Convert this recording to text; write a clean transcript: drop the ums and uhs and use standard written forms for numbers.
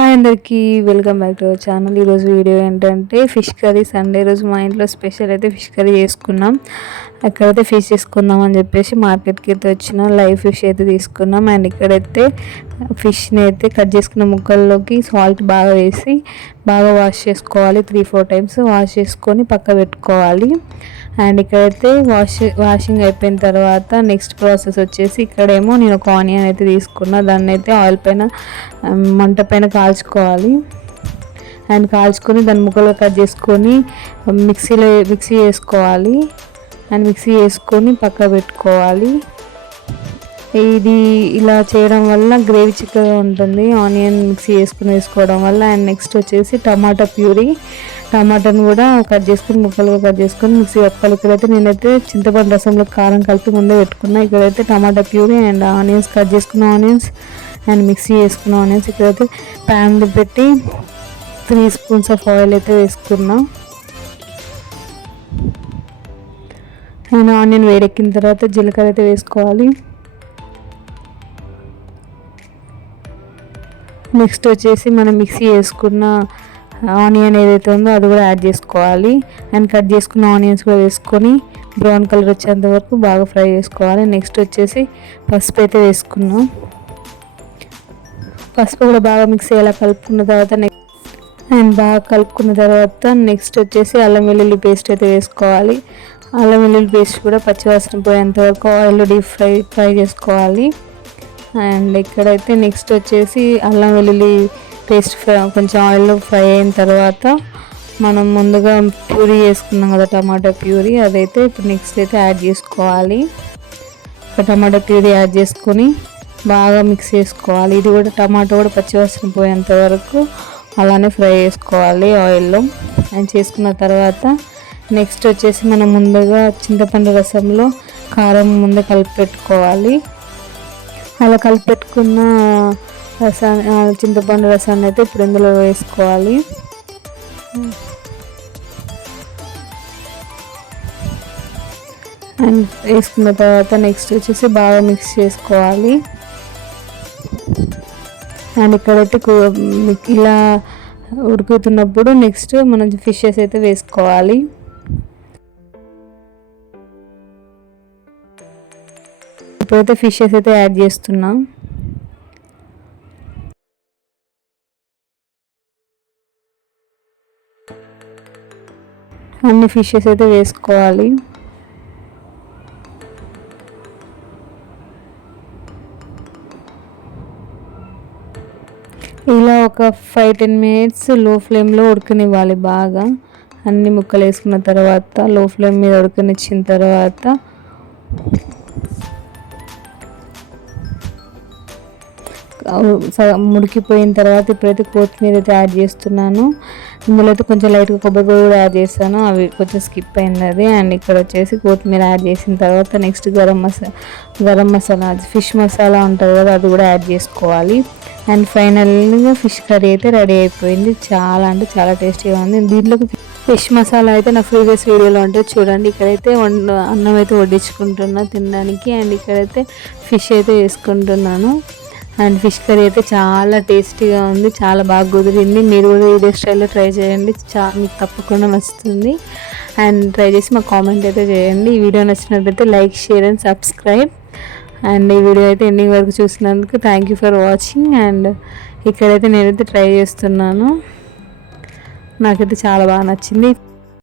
Hi అందరికీ, welcome back to our channel. ఈరోజు video ఏంటంటే ఫిష్ కర్రీ. సండే రోజు మా ఇంట్లో స్పెషల్ అయితే ఫిష్ కర్రీ చేసుకున్నాం. అక్కడైతే ఫిష్ తీసుకుందాం అని చెప్పేసి మార్కెట్కి అయితే వచ్చినాం. లైవ్ ఫిష్ అయితే తీసుకున్నాం. అండ్ ఇక్కడైతే ఫిష్ని అయితే కట్ చేసుకున్న ముక్కల్లోకి సాల్ట్ బాగా వేసి బాగా వాష్ చేసుకోవాలి. 3-4 టైమ్స్ వాష్ చేసుకొని పక్క పెట్టుకోవాలి. అండ్ ఇక్కడైతే వాషింగ్ అయిపోయిన తర్వాత నెక్స్ట్ ప్రాసెస్ వచ్చేసి ఇక్కడేమో నేను ఒక ఆనియన్ అయితే తీసుకున్నా. దాన్ని అయితే ఆయిల్ పైన మంట పైన కాల్చుకోవాలి. అండ్ కాల్చుకొని దాన్ని ముక్కలుగా కట్ చేసుకొని మిక్సీ వేసుకోవాలి. అండ్ మిక్సీ వేసుకొని పక్క పెట్టుకోవాలి. ఇది ఇలా చేయడం వల్ల గ్రేవీ చిక్కగా ఉంటుంది, ఆనియన్ మిక్సీ వేసుకోవడం వల్ల. అండ్ నెక్స్ట్ వచ్చేసి టమాటా ప్యూరీ. టమాటాను కూడా కట్ చేసుకొని ముక్కలుగా కట్ చేసుకొని మిక్సీ పెట్టుకోవాలి. ఇక్కడైతే నేనైతే చింతపండు రసంలో కారం కలిపి ముందే పెట్టుకున్నా. ఇక్కడైతే టమాటా ప్యూరీ అండ్ ఆనియన్స్ కట్ చేసుకున్న ఆనియన్స్ అండ్ మిక్సీ వేసుకున్న ఆనియన్స్ ఇక్కడైతే ప్యాన్లో పెట్టి 3 స్పూన్స్ ఆఫ్ ఆయిల్ అయితే వేసుకున్నా. అండ్ ఆనియన్ వేడెక్కిన తర్వాత జీలకర్ర అయితే వేసుకోవాలి. నెక్స్ట్ వచ్చేసి మనం మిక్సీ వేసుకున్న ఆనియన్ ఏదైతే ఉందో అది కూడా యాడ్ చేసుకోవాలి. అండ్ కట్ చేసుకున్న ఆనియన్స్ కూడా వేసుకొని బ్రౌన్ కలర్ వచ్చేంత వరకు బాగా ఫ్రై చేసుకోవాలి. నెక్స్ట్ వచ్చేసి పసుపు అయితే వేసుకున్నాం. పసుపు కూడా బాగా మిక్స్ అయ్యేలా కలుపుకున్న తర్వాత నెక్స్ట్ వచ్చేసి అల్లం వెల్లుల్లి పేస్ట్ అయితే వేసుకోవాలి. అల్లం వెల్లుల్లి పేస్ట్ కూడా పచ్చివాసన పోయేంత వరకు ఆయిల్లో డీప్ ఫ్రై చేసుకోవాలి. అండ్ ఇక్కడైతే నెక్స్ట్ వచ్చేసి అల్లం వెల్లుల్లి పేస్ట్ కొంచెం ఆయిల్లో ఫ్రై అయిన తర్వాత మనం ముందుగా ప్యూరీ చేసుకున్నాం కదా, టమాటా ప్యూరీ, అదైతే ఇప్పుడు నెక్స్ట్ అయితే యాడ్ చేసుకోవాలి. టమాటా ప్యూరీ యాడ్ చేసుకొని బాగా మిక్స్ చేసుకోవాలి. ఇది కూడా టమాటా కూడా పచ్చివాసన పోయేంత వరకు అలానే ఫ్రై చేసుకోవాలి ఆయిల్లో. అండ్ చేసుకున్న తర్వాత నెక్స్ట్ వచ్చేసి మనం ముందుగా చింతపండు రసంలో కారం ముందే కలిపి పెట్టుకోవాలి. అలా కలిపి పెట్టుకున్న చింతపండు రసాన్ని అయితే ఇప్పుడు ఇందులో వేసుకోవాలి. అండ్ వేసుకున్న తర్వాత నెక్స్ట్ వచ్చేసి బాగా మిక్స్ చేసుకోవాలి. అండ్ ఇక్కడైతే ఇలా ఉడుకుతున్నప్పుడు నెక్స్ట్ మనం ఫిషెస్ అయితే వేసుకోవాలి. ఇప్పుడైతే ఫిషెస్ అయితే యాడ్ చేస్తున్నాం. అన్ని ఫిషెస్ అయితే వేసుకోవాలి. ఇలా ఒక 5-10 మినిట్స్ లో ఫ్లేమ్లో ఉడకనివ్వాలి. బాగా అన్ని ముక్కలు వేసుకున్న తర్వాత లో ఫ్లేమ్ మీద ఉడకనిచ్చిన తర్వాత ముడికిపోయిన తర్వాత ఇప్పుడైతే కొత్తిమీర అయితే యాడ్ చేస్తున్నాను. ఇందులో అయితే కొంచెం లైట్గా కొబ్బరి కూడా యాడ్ చేస్తాను, అవి కొంచెం స్కిప్ అయింది అది. అండ్ ఇక్కడ వచ్చేసి కొత్తిమీర యాడ్ చేసిన తర్వాత నెక్స్ట్ గరం మసాలా ఫిష్ మసాలా ఉంటుంది కదా, అది కూడా యాడ్ చేసుకోవాలి. అండ్ ఫైనల్గా ఫిష్ కర్రీ అయితే రెడీ అయిపోయింది. చాలా అంటే చాలా టేస్టీగా ఉంది. దీంట్లోకి ఫిష్ మసాలా అయితే నా ప్రీవియస్ వీడియోలో ఉంటుంది, చూడండి. ఇక్కడైతే అన్నం అయితే వడ్డించుకుంటున్నా తినడానికి. అండ్ ఇక్కడైతే ఫిష్ అయితే వేసుకుంటున్నాను. అండ్ ఫిష్ కర్రీ అయితే చాలా టేస్టీగా ఉంది, చాలా బాగా కుదిరింది. మీరు కూడా ఇదే స్టైల్లో ట్రై చేయండి, మీకు తప్పకుండా నచ్చుతుంది. అండ్ ట్రై చేసి మాకు కామెంట్ అయితే చేయండి. ఈ వీడియో నచ్చినట్లయితే like, share and subscribe. And ఈ వీడియో అయితే ఎండింగ్ వరకు చూసినందుకు thank you for watching. And ఇక్కడైతే నేనైతే ట్రై చేస్తున్నాను, నాకైతే చాలా బాగా నచ్చింది.